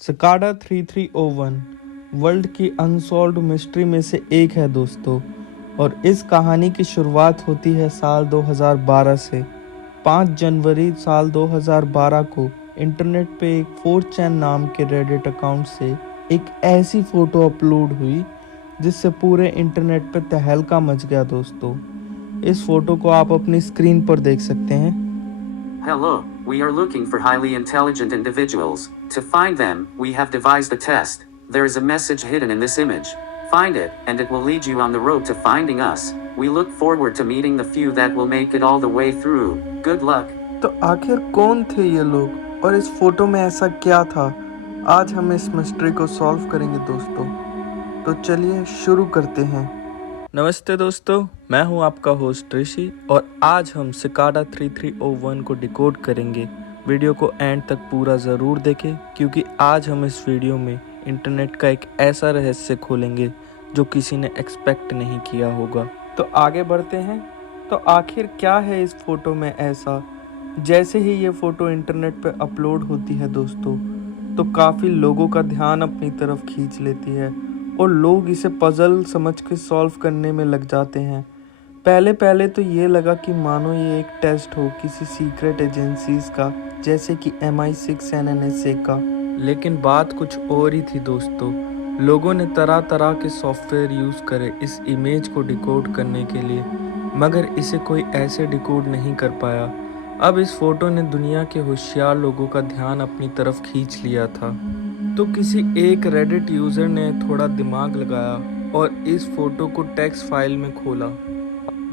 Cicada 3301 world की unsolved mystery में से एक है दोस्तों, और इस कहानी की शुरुआत होती है साल 2012 से। 5 जनवरी साल 2012 को इंटरनेट पे एक 4chan नाम के रेडिट अकाउंट से एक ऐसी फोटो अपलोड हुई जिससे पूरे इंटरनेट पे तहलका मच गया दोस्तों। इस फोटो को आप अपनी स्क्रीन पर देख सकते हैं। Hello, we are looking for highly intelligent individuals. To find them, we have devised a test. There is a message hidden in this image. Find it, and it will lead you on the road to finding us. We look forward to meeting the few that will make it all the way through. Good luck. तो आखिर कौन थे ये लोग और इस photo में ऐसा क्या था? आज हम इस मिस्ट्री को सॉल्व करेंगे दोस्तों। तो चलिए शुरू करते हैं। नमस्ते दोस्तों, मैं हूं आपका होस्ट ऋषि और आज हम सिकाडा 3301 को डिकोड करेंगे। वीडियो को एंड तक पूरा ज़रूर देखें क्योंकि आज हम इस वीडियो में इंटरनेट का एक ऐसा रहस्य खोलेंगे जो किसी ने एक्सपेक्ट नहीं किया होगा। तो आगे बढ़ते हैं। तो आखिर क्या है इस फोटो में ऐसा? जैसे ही ये फ़ोटो इंटरनेट पर अपलोड होती है दोस्तों, तो काफ़ी लोगों का ध्यान अपनी तरफ खींच लेती है और लोग इसे पज़ल समझ के सॉल्व करने में लग जाते हैं। पहले तो ये लगा कि मानो ये एक टेस्ट हो किसी सीक्रेट एजेंसीज़ का, जैसे कि MI6 NSA का। लेकिन बात कुछ और ही थी दोस्तों। लोगों ने तरह तरह के सॉफ्टवेयर यूज़ करे इस इमेज को डिकोड करने के लिए, मगर इसे कोई ऐसे डिकोड नहीं कर पाया। अब इस फ़ोटो ने दुनिया के होशियार लोगों का ध्यान अपनी तरफ खींच लिया था। तो किसी एक रेडिट यूज़र ने थोड़ा दिमाग लगाया और इस फ़ोटो को टेक्स्ट फाइल में खोला,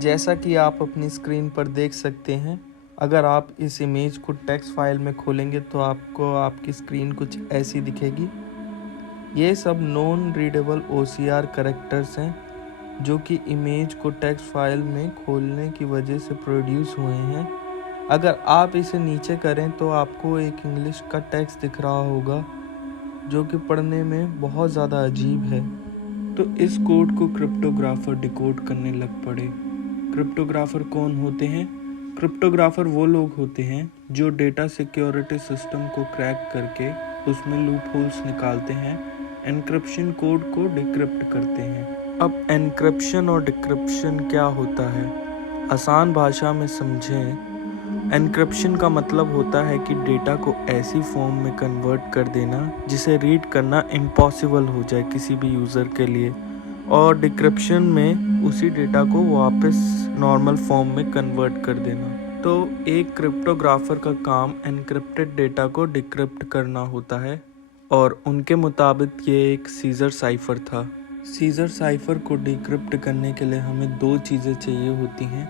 जैसा कि आप अपनी स्क्रीन पर देख सकते हैं। अगर आप इस इमेज को टेक्स्ट फाइल में खोलेंगे तो आपको आपकी स्क्रीन कुछ ऐसी दिखेगी। ये सब नॉन रीडेबल OCR कैरेक्टर्स हैं जो कि इमेज को टेक्स्ट फाइल में खोलने की वजह से प्रोड्यूस हुए हैं। अगर आप इसे नीचे करें तो आपको एक इंग्लिश का टेक्स्ट दिख रहा होगा जो कि पढ़ने में बहुत ज़्यादा अजीब है। तो इस कोड को क्रिप्टोग्राफर डिकोड करने लग पड़े। क्रिप्टोग्राफर कौन होते हैं? क्रिप्टोग्राफर वो लोग होते हैं जो डेटा सिक्योरिटी सिस्टम को क्रैक करके उसमें लूप होल्स निकालते हैं, एन्क्रिप्शन कोड को डिक्रिप्ट करते हैं। अब एन्क्रिप्शन और डिक्रिप्शन क्या होता है? आसान भाषा में समझें। एन्क्रिप्शन का मतलब होता है कि डेटा को ऐसी फॉर्म में कन्वर्ट कर देना जिसे रीड करना इम्पॉसिबल हो जाए किसी भी यूज़र के लिए, और डिक्रिप्शन में उसी डेटा को वापस नॉर्मल फॉर्म में कन्वर्ट कर देना। तो एक क्रिप्टोग्राफर का काम एन्क्रिप्टेड डेटा को डिक्रिप्ट करना होता है, और उनके मुताबिक ये एक सीजर साइफर था। सीजर साइफर को डिक्रिप्ट करने के लिए हमें 2 चीज़ें चाहिए होती हैं।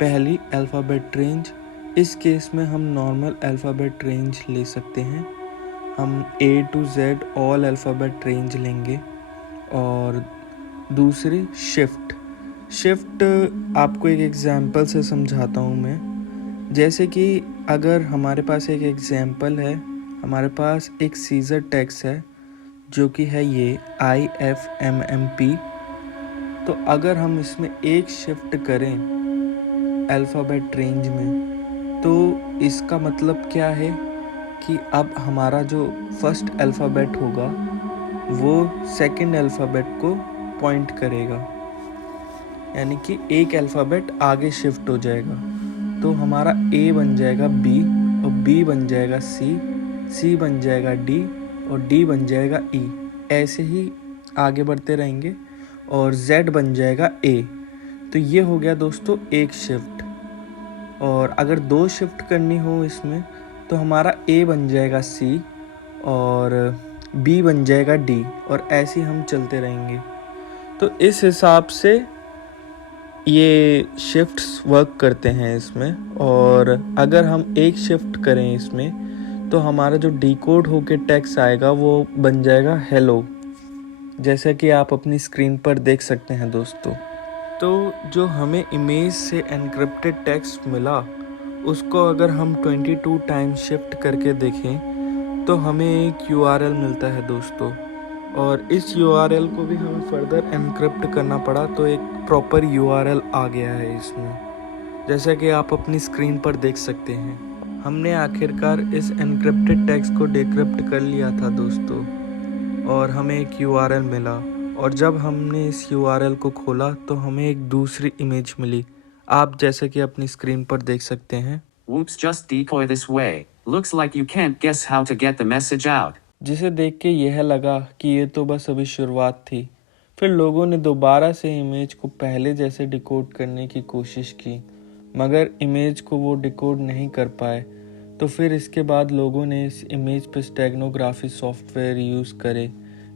पहली, अल्फ़ाबेट रेंज। इस केस में हम नॉर्मल अल्फ़ाबेट रेंज ले सकते हैं। हम A to Z all alphabet range लेंगे। और दूसरी, शिफ्ट आपको एक एग्जांपल से समझाता हूँ मैं। जैसे कि अगर हमारे पास एक एग्जांपल है, हमारे पास एक सीजर टेक्स्ट है जो कि है ये IFMMP। तो अगर हम इसमें एक शिफ्ट करें अल्फ़ाबेट रेंज में, तो इसका मतलब क्या है कि अब हमारा जो फर्स्ट अल्फ़ाबेट होगा वो सेकंड अल्फ़ाबेट को पॉइंट करेगा, यानी कि एक अल्फ़ाबेट आगे शिफ्ट हो जाएगा। तो हमारा A बन जाएगा B, और B बन जाएगा C बन जाएगा D, और D बन जाएगा E। ऐसे ही आगे बढ़ते रहेंगे और Z बन जाएगा A। तो ये हो गया दोस्तों एक शिफ्ट। और अगर 2 शिफ्ट करनी हो इसमें तो हमारा A बन जाएगा C और B बन जाएगा D, और ऐसे हम चलते रहेंगे। तो इस हिसाब से ये शिफ्ट्स वर्क करते हैं इसमें। और अगर हम एक शिफ्ट करें इसमें तो हमारा जो डिकोड होके टेक्स्ट आएगा वो बन जाएगा हेलो, जैसा कि आप अपनी स्क्रीन पर देख सकते हैं दोस्तों। तो जो हमें इमेज से एन्क्रिप्टेड टेक्स्ट मिला उसको अगर हम 22 टाइम शिफ्ट करके देखें तो हमें एक URL मिलता है दोस्तों, और इस URL को भी हमें फर्दर एन्क्रिप्ट करना पड़ा, तो एक प्रॉपर URL आ गया है इसमें, जैसा कि आप अपनी स्क्रीन पर देख सकते हैं। हमने आखिरकार इस एन्क्रिप्टेड टेक्स्ट को डिक्रिप्ट कर लिया था दोस्तों, और हमें एक यूआरएल मिला। और जब हमने इस यूआरएल को खोला तो हमें एक दूसरी इमेज मिली, आप जैसे कि अपनी स्क्रीन पर देख सकते हैं, Whoops, just decoy this way. Looks like you can't guess how to get the message out. जिसे देख के यह लगा कि ये तो बस अभी शुरुआत थी। फिर लोगों ने दोबारा से इमेज को पहले जैसे डिकोड करने की कोशिश की, मगर इमेज को वो डिकोड नहीं कर पाए। तो फिर इसके बाद लोगों ने इस इमेज पे स्टेगनोग्राफी सॉफ्टवेयर यूज़ करे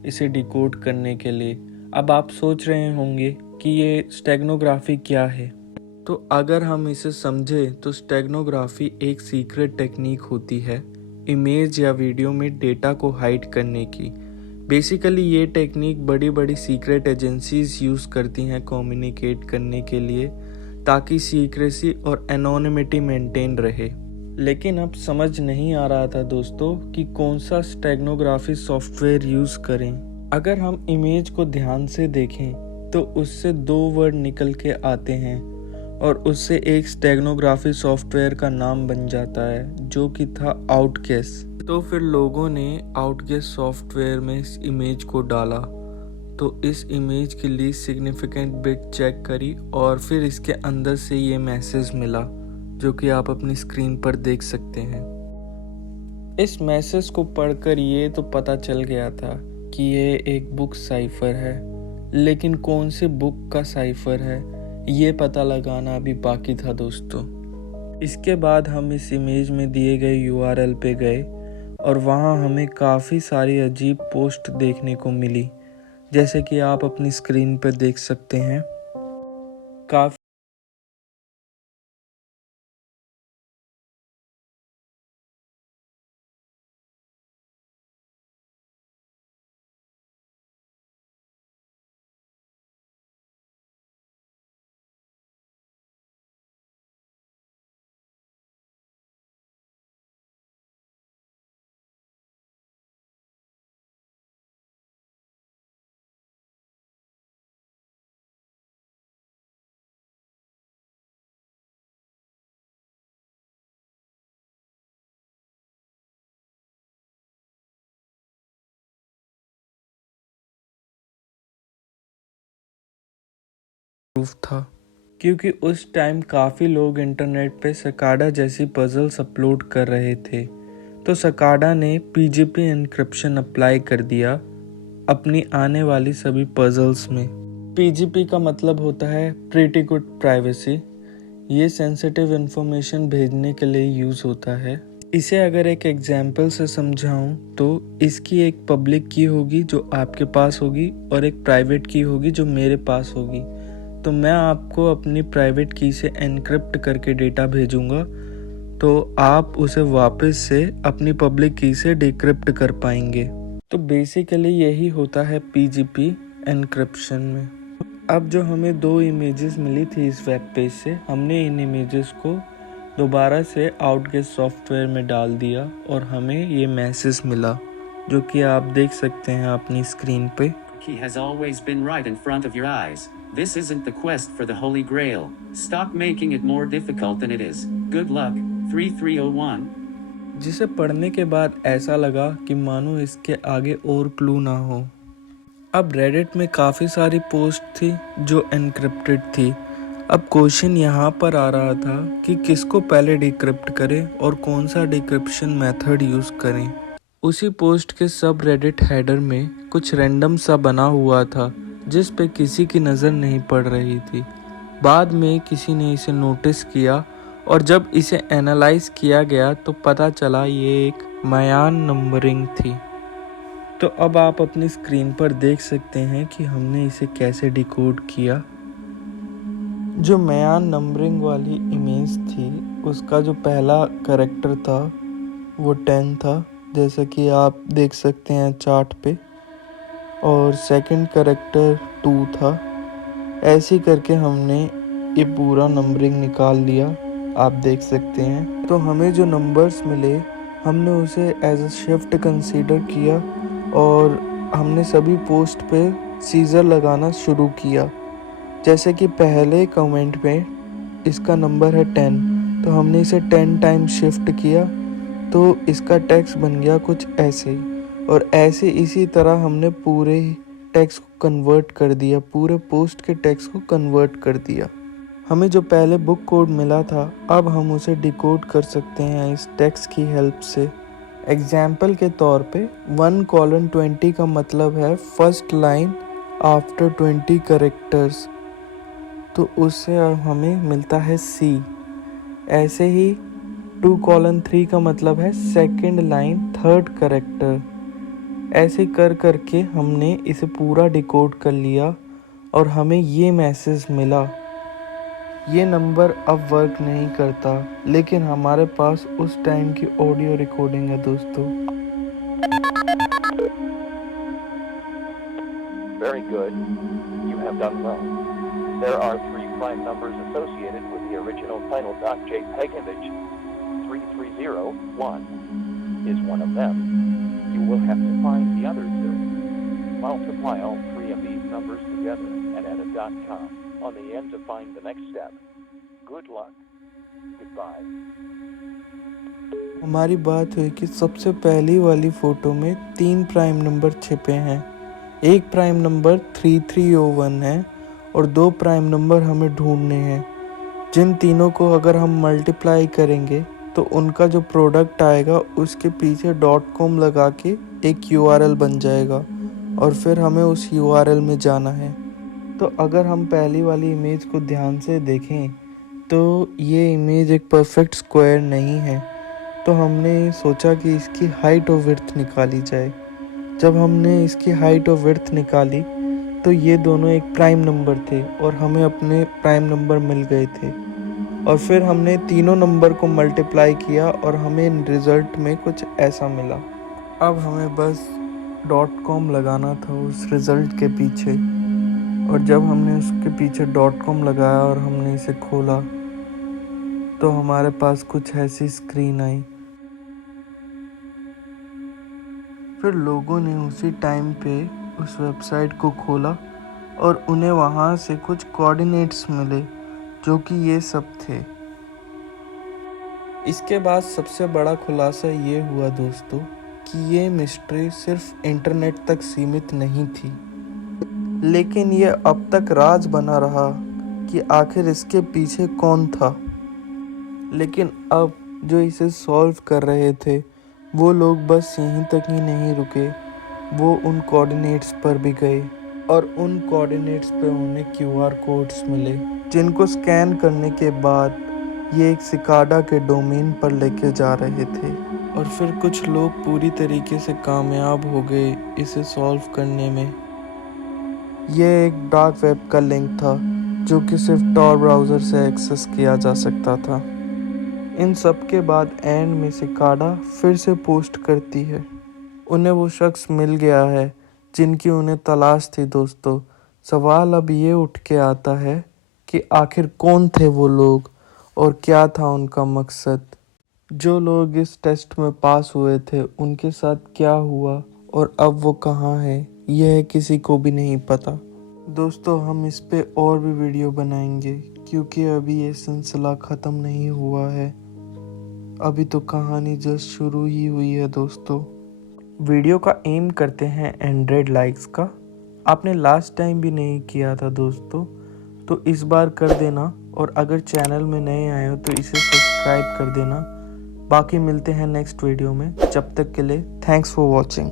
इसे डिकोड करने के लिए। अब आप सोच रहे होंगे कि ये स्टेगनोग्राफी क्या है। तो अगर हम इसे समझें तो स्टेगनोग्राफी एक सीक्रेट टेक्निक होती है इमेज या वीडियो में डेटा को हाइड करने की। बेसिकली ये टेक्निक बड़ी बड़ी सीक्रेट एजेंसीज यूज़ करती हैं कम्युनिकेट करने के लिए, ताकि सीक्रेसी और एनोनिमिटी मेंटेन रहे। लेकिन अब समझ नहीं आ रहा था दोस्तों कि कौन सा स्टेगनोग्राफी सॉफ्टवेयर यूज़ करें। अगर हम इमेज को ध्यान से देखें तो उससे 2 वर्ड निकल के आते हैं और उससे एक स्टेगनोग्राफी सॉफ्टवेयर का नाम बन जाता है, जो कि था आउटगेस। तो फिर लोगों ने आउटगेस सॉफ्टवेयर में इस इमेज को डाला, तो इस इमेज की लीस्ट सिग्निफिकेंट बिट चेक करी और फिर इसके अंदर से ये मैसेज मिला, जो कि आप अपनी स्क्रीन पर देख सकते हैं। इस मैसेज को पढ़कर ये तो पता चल गया था कि ये एक बुक साइफर है, लेकिन कौन सी बुक का साइफर है ये पता लगाना अभी बाकी था दोस्तों। इसके बाद हम इस इमेज में दिए गए यूआरएल पे गए और वहाँ हमें काफ़ी सारी अजीब पोस्ट देखने को मिली, जैसे कि आप अपनी स्क्रीन पर देख सकते हैं। काफ़ी प्रूफ था, क्योंकि उस टाइम काफ़ी लोग इंटरनेट पे सकाडा जैसी पजल्स अपलोड कर रहे थे। तो सकाडा ने पीजीपी एन्क्रिप्शन अप्लाई कर दिया अपनी आने वाली सभी पजल्स में। पीजीपी का मतलब होता है प्रीटी गुड प्राइवेसी। ये सेंसिटिव इन्फॉर्मेशन भेजने के लिए यूज़ होता है। इसे अगर एक एग्जाम्पल से समझाऊं तो इसकी एक पब्लिक की होगी जो आपके पास होगी और एक प्राइवेट की होगी जो मेरे पास होगी। तो मैं आपको अपनी प्राइवेट की से एनक्रिप्ट करके डेटा भेजूंगा, तो आप उसे वापस से अपनी पब्लिक की से डिक्रिप्ट कर पाएंगे। तो बेसिकली यही होता है पीजीपी एनक्रिप्शन में। अब जो हमें 2 इमेजेस मिली थी इस वेब पेज से, हमने इन इमेजेस को दोबारा से आउटगेस सॉफ्टवेयर में डाल दिया और हमें ये मैसेज मिला, जो कि आप देख सकते हैं अपनी स्क्रीन पे। He has always been right in front of your eyes. This isn't the quest for the Holy Grail. Stop making it more difficult than it is. Good luck, 3301. जिसे पढ़ने के बाद ऐसा लगा कि मानो इसके आगे और क्लू ना हो। अब रेडिट में काफ़ी सारी पोस्ट थी जो एनक्रिप्टेड थी। अब क्वेश्चन यहाँ पर आ रहा था कि किसको पहले डिक्रिप्ट करें और कौन सा डिक्रिप्शन मेथड यूज़ करें। उसी पोस्ट के सब रेडिट हेडर में कुछ रैंडम सा बना हुआ था, जिस पे किसी की नज़र नहीं पड़ रही थी। बाद में किसी ने इसे नोटिस किया और जब इसे एनालाइज किया गया तो पता चला ये एक मयान नंबरिंग थी। तो अब आप अपनी स्क्रीन पर देख सकते हैं कि हमने इसे कैसे डिकोड किया। जो मयान नंबरिंग वाली इमेज थी उसका जो पहला कैरेक्टर था वो 10 था, जैसा कि आप देख सकते हैं चार्ट पे, और सेकंड कैरेक्टर 2 था। ऐसे करके हमने ये पूरा नंबरिंग निकाल लिया, आप देख सकते हैं। तो हमें जो नंबर्स मिले हमने उसे एज अ शिफ्ट कंसीडर किया और हमने सभी पोस्ट पे सीजर लगाना शुरू किया। जैसे कि पहले कमेंट में इसका नंबर है 10, तो हमने इसे 10 टाइम शिफ्ट किया तो इसका टेक्स्ट बन गया कुछ ऐसे ही। और ऐसे इसी तरह हमने पूरे टेक्स्ट को कन्वर्ट कर दिया, पूरे पोस्ट के टेक्स्ट को कन्वर्ट कर दिया। हमें जो पहले बुक कोड मिला था अब हम उसे डिकोड कर सकते हैं इस टेक्स्ट की हेल्प से। एग्जाम्पल के तौर पे 1:20 का मतलब है फर्स्ट लाइन आफ्टर 20 करेक्टर्स, तो उससे हमें मिलता है C। ऐसे ही 2:3 का मतलब है सेकंड लाइन थर्ड करेक्टर। ऐसे कर करके हमने इसे पूरा डिकोड कर लिया और हमें ये मैसेज मिला। ये नंबर अब वर्क नहीं करता, लेकिन हमारे पास उस टाइम की ऑडियो रिकॉर्डिंग है दोस्तों। Very good. You have done well. There are 3 prime numbers associated with the original final.jpg image. 3301 is one of them. You will have to find the other 2. Multiply all 3 of these numbers together and add a .com on the end to find the next step. Good luck. Goodbye. हमारी बात हुई कि सबसे पहली वाली photo में 3 prime number छिपे हैं। एक प्राइम नंबर 3301 है और 2 प्राइम नंबर हमें ढूंढने हैं, जिन तीनों को अगर हम मल्टीप्लाई करेंगे तो उनका जो प्रोडक्ट आएगा उसके पीछे .com लगा के एक URL बन जाएगा और फिर हमें उस URL में जाना है। तो अगर हम पहली वाली इमेज को ध्यान से देखें तो ये इमेज एक परफेक्ट स्क्वायर नहीं है, तो हमने सोचा कि इसकी हाइट और विड्थ निकाली जाए। जब हमने इसकी हाइट और विड्थ निकाली तो ये दोनों एक प्राइम नंबर थे और हमें अपने प्राइम नंबर मिल गए थे। और फिर हमने तीनों नंबर को मल्टीप्लाई किया और हमें रिज़ल्ट में कुछ ऐसा मिला। अब हमें बस .com लगाना था उस रिज़ल्ट के पीछे, और जब हमने उसके पीछे .com लगाया और हमने इसे खोला तो हमारे पास कुछ ऐसी स्क्रीन आई। फिर लोगों ने उसी टाइम पे उस वेबसाइट को खोला और उन्हें वहाँ से कुछ कोऑर्डिनेट्स मिले जो कि ये सब थे। इसके बाद सबसे बड़ा खुलासा ये हुआ दोस्तों कि ये मिस्ट्री सिर्फ इंटरनेट तक सीमित नहीं थी, लेकिन ये अब तक राज बना रहा कि आखिर इसके पीछे कौन था। लेकिन अब जो इसे सॉल्व कर रहे थे वो लोग बस यहीं तक ही नहीं रुके, वो उन कोऑर्डिनेट्स पर भी गए और उन कोऑर्डिनेट्स पे उन्हें QR कोड्स मिले, जिनको स्कैन करने के बाद ये एक सिकाडा के डोमेन पर लेके जा रहे थे। और फिर कुछ लोग पूरी तरीके से कामयाब हो गए इसे सॉल्व करने में। ये एक डार्क वेब का लिंक था जो कि सिर्फ tor ब्राउज़र से एक्सेस किया जा सकता था। इन सब के बाद एंड में सिकाडा फिर से पोस्ट करती है, उन्हें वो शख्स मिल गया है जिनकी उन्हें तलाश थी दोस्तों। सवाल अब ये उठ के आता है कि आखिर कौन थे वो लोग और क्या था उनका मकसद। जो लोग इस टेस्ट में पास हुए थे उनके साथ क्या हुआ और अब वो कहाँ हैं, यह किसी को भी नहीं पता। दोस्तों हम इस पे और भी वीडियो बनाएंगे क्योंकि अभी ये सिलसिला ख़त्म नहीं हुआ है, अभी तो कहानी जस्ट शुरू ही हुई है दोस्तों। वीडियो का एम करते हैं 100 लाइक्स का। आपने लास्ट टाइम भी नहीं किया था दोस्तों, तो इस बार कर देना, और अगर चैनल में नए आए हो तो इसे सब्सक्राइब कर देना। बाकी मिलते हैं नेक्स्ट वीडियो में, जब तक के लिए थैंक्स फॉर वॉचिंग।